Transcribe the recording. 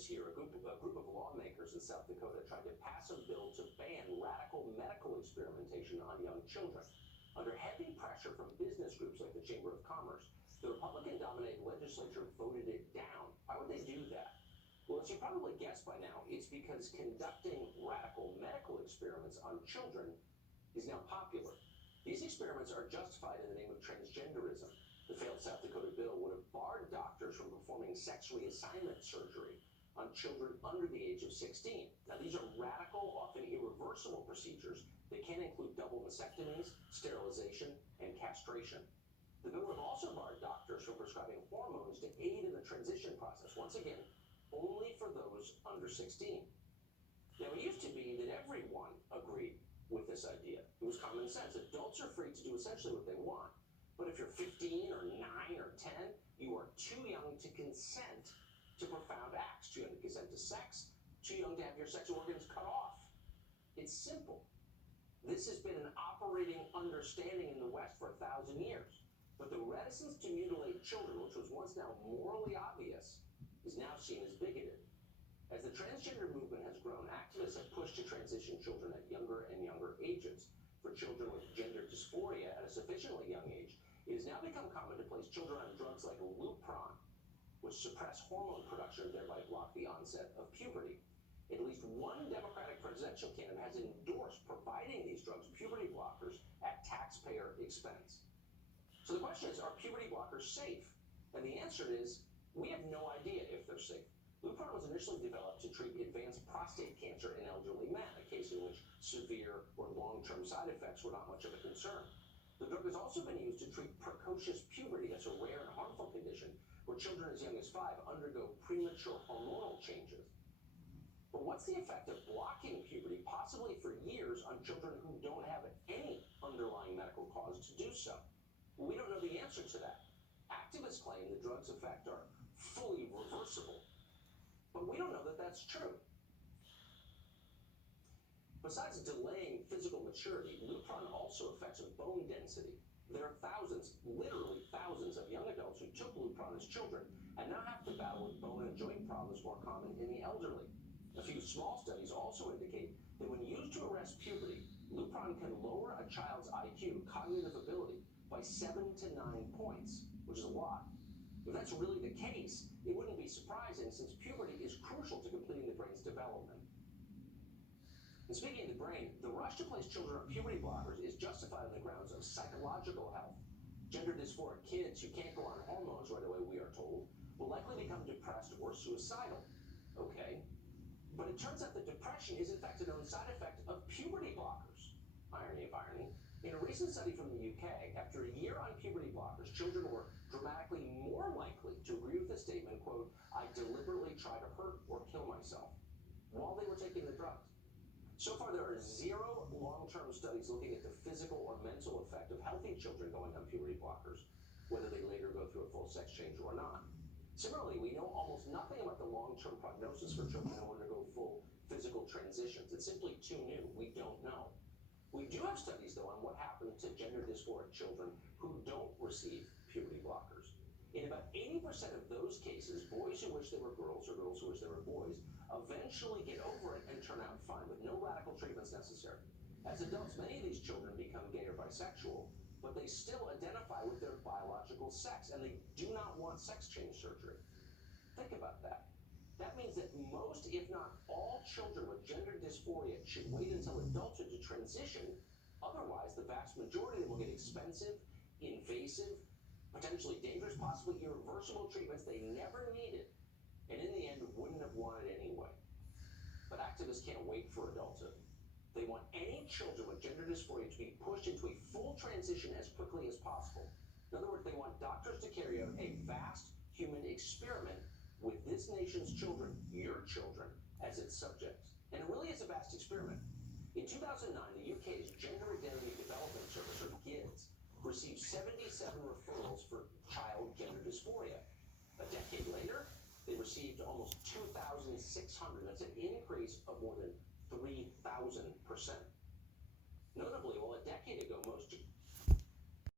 this year, a group of lawmakers in South Dakota tried to pass a bill to ban radical medical experimentation on young children. Under heavy pressure from business groups like the Chamber of Commerce, the Republican-dominated legislature voted it down. Why would they do that? Well, as you probably guessed by now, it's because conducting radical medical experiments on children is now popular. These experiments are justified in the name of transgenderism. The failed South Dakota bill would have barred doctors from performing sex reassignment surgery on children under the age of 16. Now, these are radical, often irreversible procedures that can include double mastectomies, sterilization, and castration. The bill would have also barred doctors from prescribing hormones to aid in the transition process. Once again, only for those under 16. Now, it used to be that everyone agreed with this idea. It was common sense. Adults are free to do essentially what they want. But if you're 15 or 9 or 10, you are too young to consent to profound acts, too young to consent to sex, too young to have your sexual organs cut off. It's simple. This has been an operating understanding in the West for 1,000 years. But the reticence to mutilate children, which was once now morally obvious, is now seen as bigoted. As the transgender movement has grown, activists have pushed to transition children at younger and younger ages. For children with gender dysphoria at a sufficiently young age, it has now become common to place children on drugs like Lupron, which suppress hormone production and thereby block the onset of puberty. At least one Democratic presidential candidate has endorsed providing these drugs, puberty blockers, at taxpayer expense. So the question is, are puberty blockers safe? And the answer is, we have no idea if they're safe. Lupron was initially developed to treat advanced prostate cancer in elderly men, a case in which severe or long-term side effects were not much of a concern. The drug has also been used to treat precocious puberty. That's a rare and harmful condition where children as young as 5 undergo premature hormonal changes. But what's the effect of blocking puberty, possibly for years, on children who don't have any underlying medical cause to do so? Well, we don't know the answer to that. Activists claim the drug's effect are fully reversible, but we don't know that that's true. Besides delaying physical maturity, Lupron also affects bone density. There are thousands, literally thousands, of young adults who took Lupron as children and now have to battle with bone and joint problems more common in the elderly. A few small studies also indicate that when used to arrest puberty, Lupron can lower a child's IQ, cognitive ability, by 7 to 9 points, which is a lot. If that's really the case, it wouldn't be surprising since puberty is crucial to completing the brain's development. And speaking of the brain, the rush to place children on puberty blockers is justified on the grounds of psychological health. Gender dysphoric kids who can't go on hormones right away, we are told, will likely become depressed or suicidal. Okay, but it turns out that depression is in fact a known side effect of puberty blockers. Irony of irony. In a recent study from the UK, after a year on puberty blockers, children were dramatically more likely to agree with the statement, quote, "I deliberately try to hurt or kill myself," while they were taking the drugs. So far, there are 0 long-term studies looking at the physical or mental effect of healthy children going on puberty blockers, whether they later go through a full sex change or not. Similarly, we know almost nothing about the long-term prognosis for children who undergo full physical transitions. It's simply too new. We don't know. We do have studies, though, on what happens to gender dysphoric children who don't receive puberty blockers. In about 80% of those cases, boys who wish they were girls or girls who wish they were boys eventually get over it and turn out fine with no radical treatments necessary. As adults, many of these children become gay or bisexual, but they still identify with their biological sex, and they do not want sex change surgery. Think about that. That means that most, if not all, children with gender dysphoria should wait until adulthood to transition. Otherwise, the vast majority of them will get expensive, invasive, potentially dangerous, possibly irreversible treatments they never needed, and in the end wouldn't have wanted anyway. But activists can't wait for adulthood. They want any children with gender dysphoria to be pushed into a full transition as quickly as possible. In other words, they want doctors to carry out a vast human experiment with this nation's children, your children, as its subjects. And it really is a vast experiment. In 2009, the UK's Gender Identity Development Service, or GIDS, received 77 referrals for child gender dysphoria. A decade later, they received almost 2,600. That's an increase of more than 3,000%. Notably, while a decade ago most